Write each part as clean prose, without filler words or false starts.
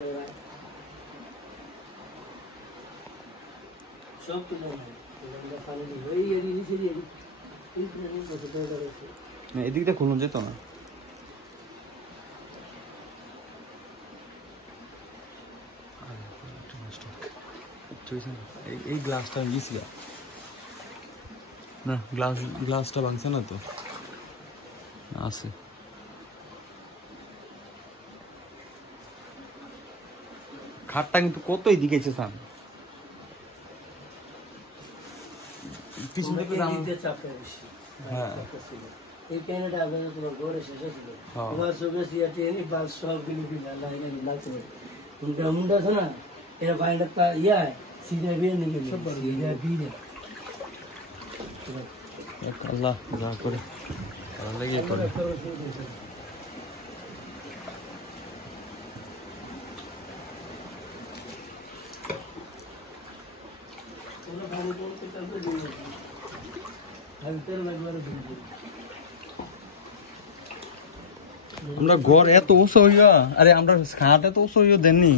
সব কিছু এদিকটা খুলুন যেত না। এই গ্লাসটা গেছি না, গ্লাসটা ভাঙছে না তো, আছে। খাটটা কিন্তু কত এদিকে স্যার, পিছন থেকে হ্যাঁ এই ক্যানেডা আপনাদের পুরো ঘরে শেষ ছিল এবার সবে সিয়াটি এনে বাল সব গিলি দিলা লাইনে লাগতে উনটা মুন্ডা আছে না এরা বাইন্ডটা ইয়া সিধা বিয়ে নিয়ে সব সিধা বিয়ে আল্লাহ যা করে ভালো লাগে করে। আমরা ঘর এত উঁচু হইয়া, আরে আমরা খাট এত উঁচু হইয়া দেননি।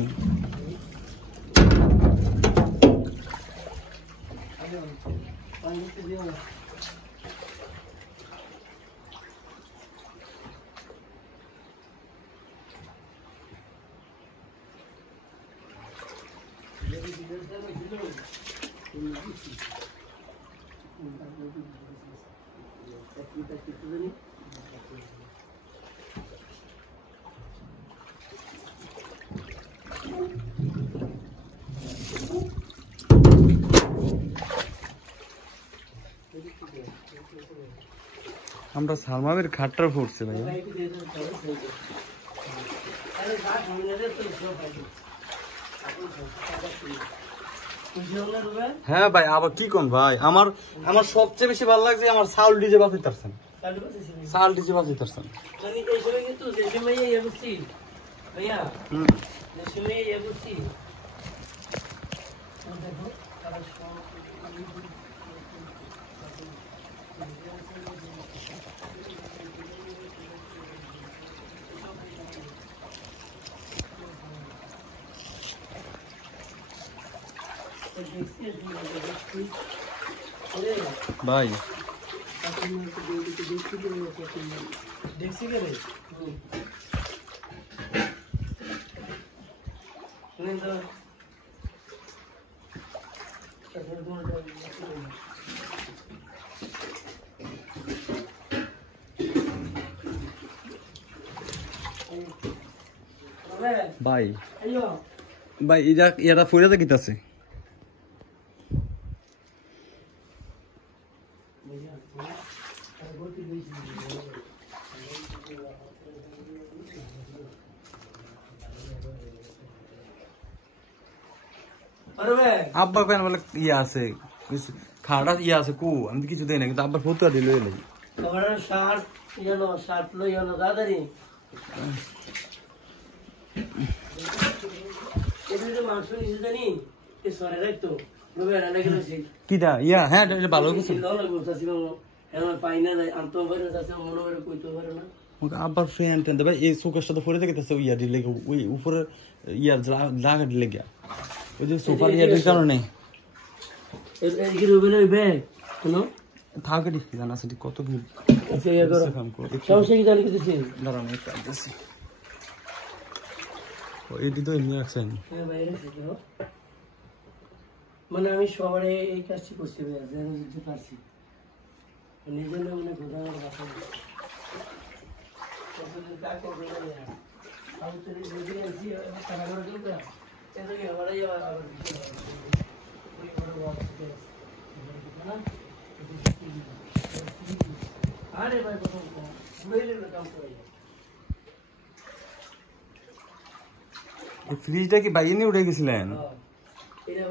আমরা সালমাবের খাটটার ফুটছে ভাই। হ্যাঁ ভাই, আবার কি কোন ভাই, আমার সবচেয়ে বেশি ভালো লাগছে আমার সাউল ডিজে বাজাইতারছেন, সাউল ডিজে বাজাইতারছেন। মানে এই সময় কিন্তু যে সময় ইয়ে বুঝছি ভাইয়া, যে সময় ইয়ে বুঝছি দেখো তারা ভাই দেখছি কে রে শুনেন তো ভাই ভাই এটা ফুরে দেখিতেছে। আব্বা কেন বলে ইয়ে আছে খাড়া ইয়ে আছে কু, আমি কিছু দেই না, কিন্তু আব্বার ফতুয়া দিল এলাই শার্ট ইয়েলো শার্ট লো ইয়েলো দাদারি এটা মাংস নিচে জানি এ সরে রাখতো কিটা ইয়া হ্যাঁ ভালো কিছু আবার ফ্রেন্ড ভাই এই চোখের সাথে ফরে দেখতেছে ইয়া দিলে ওই উপরে ইয়ার লাগা দিলে গিয়া ওই যে সোফার ইয়ার কারণে থাকে ঠিক জানা আছে কত কি দাঁড়ানো কাটতেছি এটি তো এমনি আছেন। মানে আমি সবার এই কাজটি করছি বুঝতে পারছি নিজের মানে আরে ভাই ফ্রিজটা কি বাইরে নিয়ে উঠে গেছিলেন? এটা